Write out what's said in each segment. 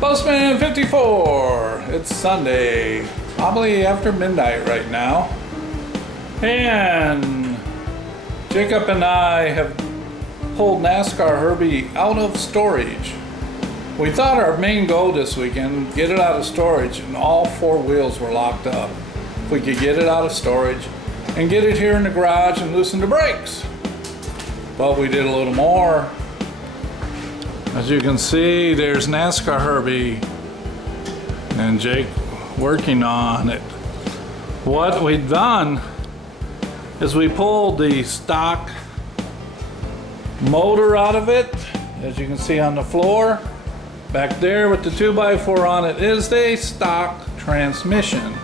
Busman54! It's Sunday, probably after midnight right now. And Jacob and I have pulled Nascar Herbie out of storage. We thought our main goal this weekend, get it out of storage, and all four wheels were locked up. If we could get it out of storage and get it here in the garage and loosen the brakes. But we did a little more. As you can see, there's Nascar Herbie and Jake working on it. What we've done is we pulled the stock motor out of it. As you can see on the floor, back there with the 2x4 on it is the stock transmission.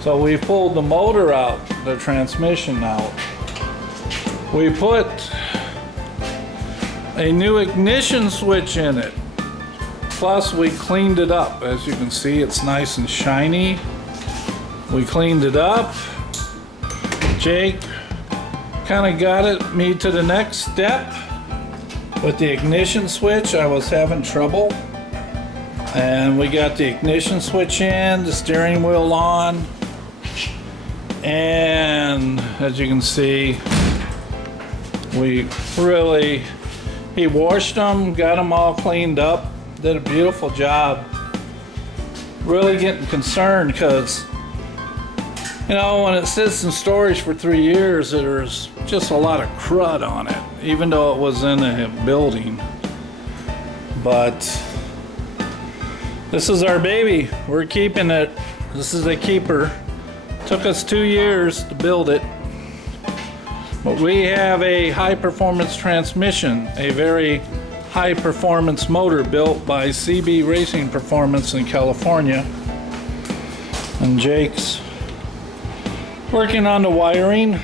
So we pulled the motor out, the transmission out. We put a new ignition switch in it. Plus we cleaned it up. As you can see, it's nice and shiny. We cleaned it up. Jake kind of got me to the next step with the ignition switch. I was having trouble. And we got the ignition switch in, the steering wheel on. And as you can see, he washed them, got them all cleaned up, did a beautiful job. Really getting concerned because, you know, when it sits in storage for 3 years, there's just a lot of crud on it, even though it was in a building. But this is our baby. We're keeping it. This is a keeper. Took us 2 years to build it. But we have a high performance transmission, a very high performance motor built by CB Racing Performance in California. And Jake's working on the wiring.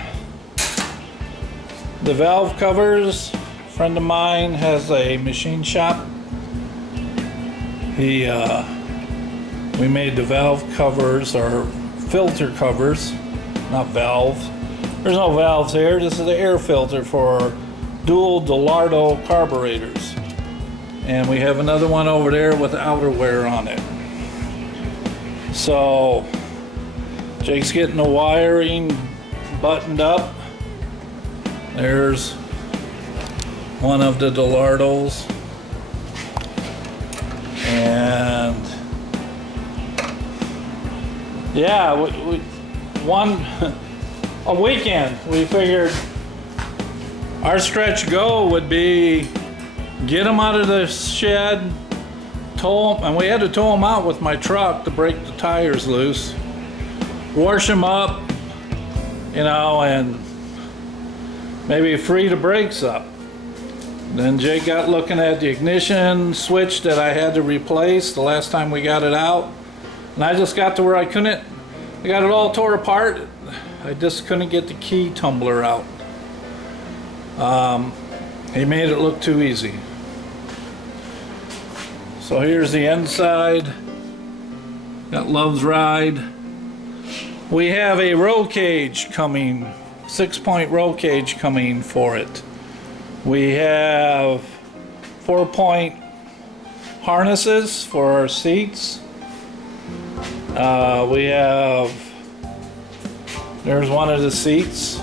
The valve covers, a friend of mine has a machine shop. We made the valve covers, or filter covers, not valves. There's no valves here. This is the air filter for dual Delardo carburetors. And we have another one over there with outerwear on it. So Jake's getting the wiring buttoned up. There's one of the Delardos. And yeah, a weekend, we figured our stretch goal would be get them out of the shed, tow them, and we had to tow them out with my truck to break the tires loose, wash them up, you know, and maybe free the brakes up. Then Jake got looking at the ignition switch that I had to replace the last time we got it out, and I just got to where I got it all tore apart. I just couldn't get the key tumbler out. He made it look too easy. So here's the inside. Got Love's Ride. We have a roll cage coming, 6-point roll cage coming for it. We have 4-point harnesses for our seats. There's one of the seats.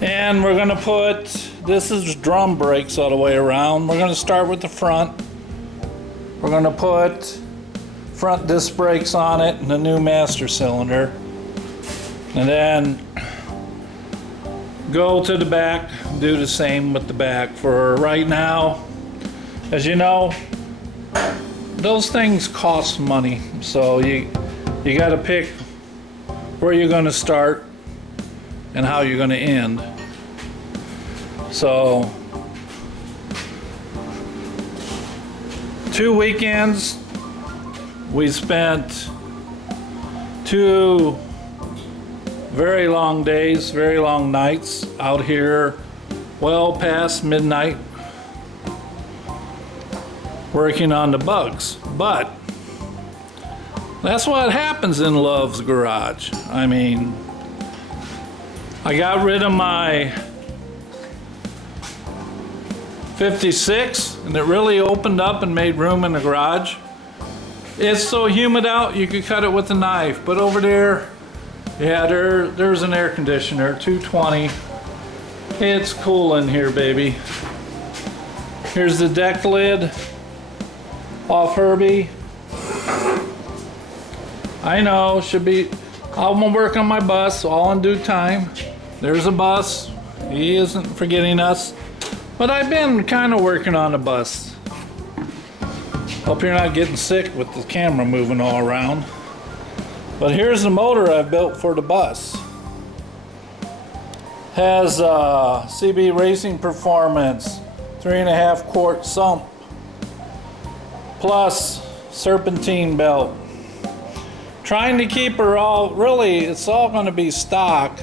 And we're gonna put, this is drum brakes all the way around. We're gonna start with the front. We're gonna put front disc brakes on it and a new master cylinder. And then go to the back, do the same with the back. For right now, as you know, those things cost money. So you gotta pick where you're going to start and how you're going to end. So 2 weekends we spent, 2 very long days, very long nights out here, well past midnight, working on the bugs. But that's what happens in Love's garage. I mean, I got rid of my 56, and it really opened up and made room in the garage. It's so humid out you could cut it with a knife, but over there, yeah, there's an air conditioner, 220. It's cool in here, baby. Here's the deck lid off Herbie. I know, should be, I'm gonna work on my bus all in due time. There's a bus. He isn't forgetting us. But I've been kind of working on the bus. Hope you're not getting sick with the camera moving all around. But here's the motor I've built for the bus. Has CB Racing Performance 3.5 quart sump plus serpentine belt. Trying to keep her all, really, it's all going to be stock.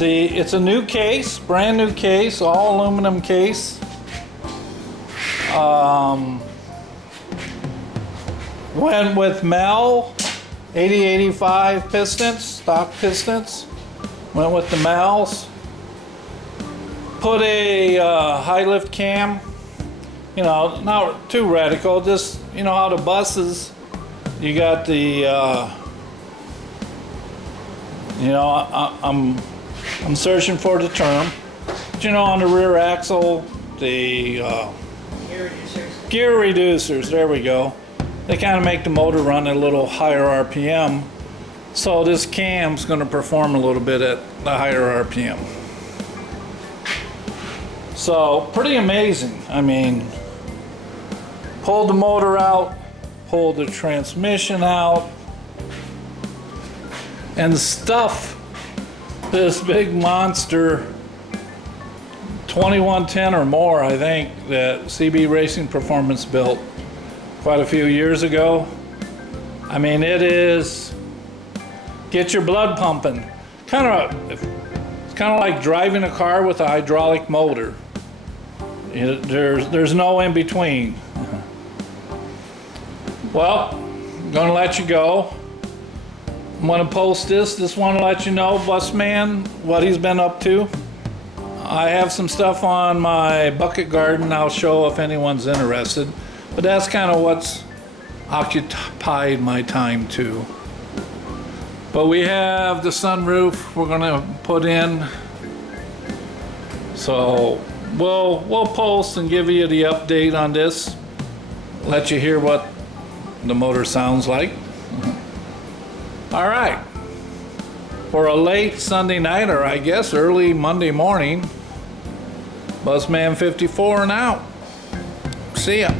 It's a new case, brand new case, all aluminum case. Went with Mel 8085 pistons, stock pistons. Went with the Mels. Put a high lift cam. You know, not too radical. Just, you know how the buses, you got the, you know, I'm searching for the term. But you know, on the rear axle, the gear reducers, there we go. They kind of make the motor run at a little higher RPM. So this cam's going to perform a little bit at the higher RPM. So pretty amazing. I mean, pulled the motor out, pulled the transmission out, and the stuff, this big monster 2110 or more, I think, that CB Racing Performance built quite a few years ago. I mean, it is, get your blood pumping. It's kind of like driving a car with a hydraulic motor. There's no in between. Well, I'm gonna let you go. I'm gonna post this. Just want to let you know, Busman, what he's been up to. I have some stuff on my bucket garden I'll show if anyone's interested. But that's kind of what's occupied my time too. But we have the sunroof we're gonna put in. So we'll post and give you the update on this. Let you hear what the motor sounds like. All right, for a late Sunday night, or I guess early Monday morning, Busman54 and out. See ya.